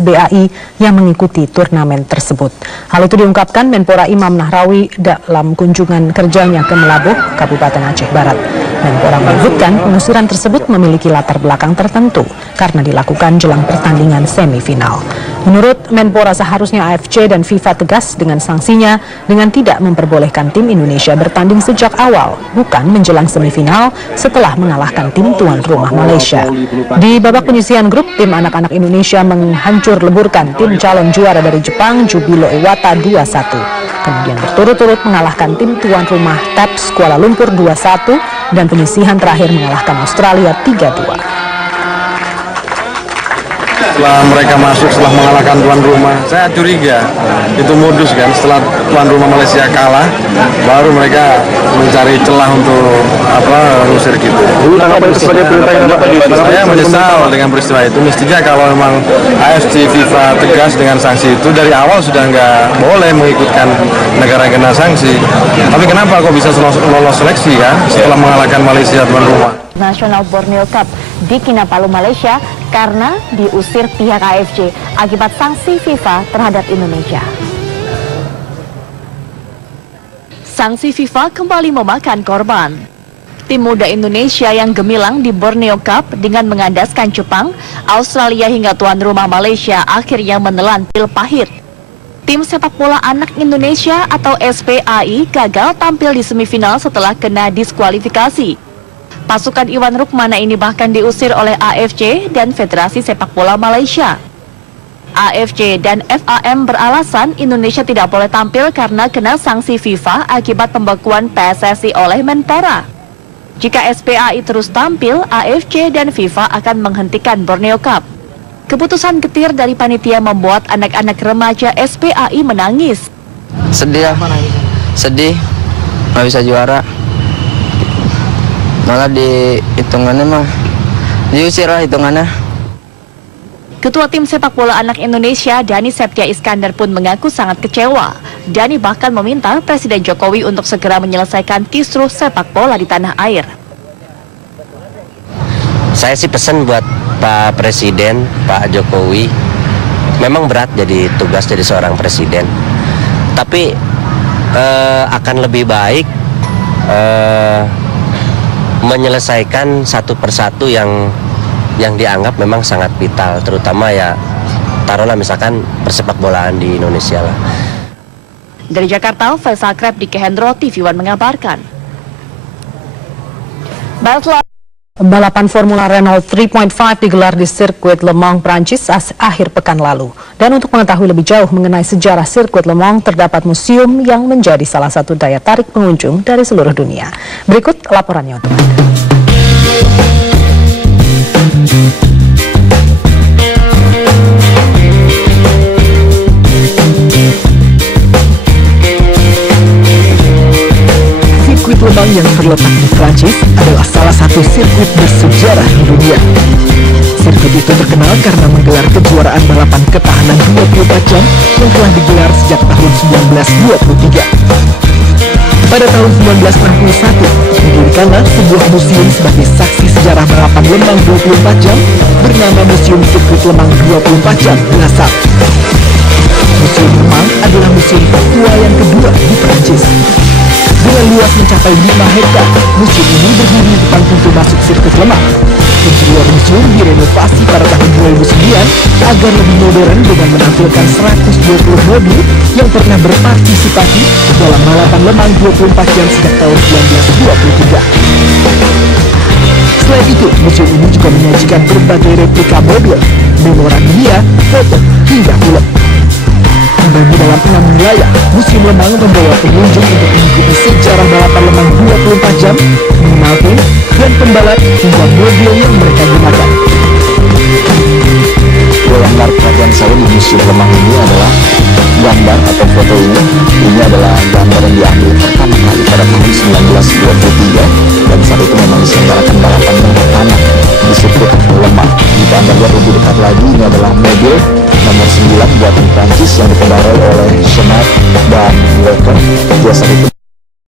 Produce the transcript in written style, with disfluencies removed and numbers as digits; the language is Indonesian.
BAI yang mengikuti turnamen tersebut. Hal itu diungkapkan Menpora Imam Nahrawi dalam kunjungan kerjanya ke Melabuh, Kabupaten Aceh Barat. Menpora menyebutkan pengusiran tersebut memiliki latar belakang tertentu karena dilakukan jelang pertandingan semifinal. Menurut Menpora, seharusnya AFC dan FIFA tegas dengan sanksinya dengan tidak memperbolehkan tim Indonesia bertanding sejak awal, bukan menjelang semifinal setelah mengalahkan tim tuan rumah Malaysia. Di babak penyisihan grup, tim anak-anak Indonesia menghancur leburkan tim calon juara dari Jepang, Jubilo Iwata 2-1. Kemudian berturut-turut mengalahkan tim tuan rumah TAPS Kuala Lumpur 2-1 dan penyisihan terakhir mengalahkan Australia 3-2. Setelah mereka masuk, setelah mengalahkan tuan rumah, saya curiga itu modus kan. Setelah tuan rumah Malaysia kalah, baru mereka mencari celah untuk ngusir gitu. Saya menyesal dengan peristiwa itu. Mestinya kalau memang AFC FIFA tegas dengan sanksi itu dari awal sudah nggak boleh mengikutkan negara yang kena sanksi. Tapi kenapa kok bisa lolos seleksi kan setelah mengalahkan Malaysia tuan rumah? Nasional Borneo Cup di Kinabalu, Malaysia karena diusir pihak AFC akibat sanksi FIFA terhadap Indonesia. Sanksi FIFA kembali memakan korban. Tim muda Indonesia yang gemilang di Borneo Cup dengan mengandaskan Jepang, Australia hingga tuan rumah Malaysia akhirnya menelan pil pahit. Tim sepak bola anak Indonesia atau SPAI gagal tampil di semifinal setelah kena diskualifikasi. Pasukan Iwan Rukmana ini bahkan diusir oleh AFC dan Federasi Sepak Bola Malaysia. AFC dan FAM beralasan Indonesia tidak boleh tampil karena kena sanksi FIFA akibat pembekuan PSSI oleh Menpora. Jika SPAI terus tampil, AFC dan FIFA akan menghentikan Borneo Cup. Keputusan getir dari panitia membuat anak-anak remaja SPAI menangis. Sedih, nggak bisa juara. Malah di hitungannya mah diusir lah hitungannya. Ketua Tim Sepak Bola Anak Indonesia, Dani Septia Iskandar pun mengaku sangat kecewa. Dani bahkan meminta Presiden Jokowi untuk segera menyelesaikan kisruh sepak bola di tanah air. Saya sih pesan buat Pak Presiden, Pak Jokowi, memang berat jadi tugas jadi seorang presiden. Tapi akan lebih baik menyelesaikan satu persatu yang dianggap memang sangat vital, terutama ya taruhlah misalkan persepak bolaan di Indonesia lah. Dari Jakarta, Faisal Kreb di Kehendro, TV One mengabarkan. Balapan Formula Renault 3.5 digelar di sirkuit Le Mans, Prancis akhir pekan lalu. Dan untuk mengetahui lebih jauh mengenai sejarah sirkuit Le Mans, terdapat museum yang menjadi salah satu daya tarik pengunjung dari seluruh dunia. Berikut laporannya untuk Anda. Sirkuit Le Mans yang terletak di Prancis adalah salah satu sirkuit bersejarah di dunia. Sirkuit itu terkenal karena menggelar kejuaraan balapan ketahanan 24 jam yang telah digelar sejak tahun 1923. Pada tahun 1961, didirikanlah sebuah museum sebagai saksi sejarah balapan Le Mans 24 jam bernama Museum Sirkuit Le Mans 24 jam Glassat. Museum Le Mans adalah museum tertua yang kedua di Prancis. Dengan luas mencapai 5 hektar, museum ini berdiri di depan pintu masuk sirkuit Le Mans. Interior museum direnovasi pada tahun 2009 agar lebih modern dengan menampilkan 120 mobil yang pernah berpartisipasi dalam balapan Le Mans 24 jam sejak tahun 1923. Selain itu, museum ini juga menyajikan berbagai replika mobil, memorabilia, foto, hingga film. Dibagi dalam 6 wilayah, Museum Le Mans membawa pengunjung untuk mengikuti sejarah balapan Le Mans 24 jam, mengenal tim dan pembalap hingga mobil yang mereka gunakan. Gambar perhatian saya di Museum Le Mans ini adalah gambar atau foto ini. Ini adalah gambar yang diambil pertama kali pada tahun 1923 dan saat itu memang diselenggarakan balapan yang pertama di sirkuit Le Mans. Jika Anda lihat lebih dekat lagi, ini adalah mobil nomor 9 buatan Prancis yang dikendarai oleh Chenard dan Walker. Dia saat itu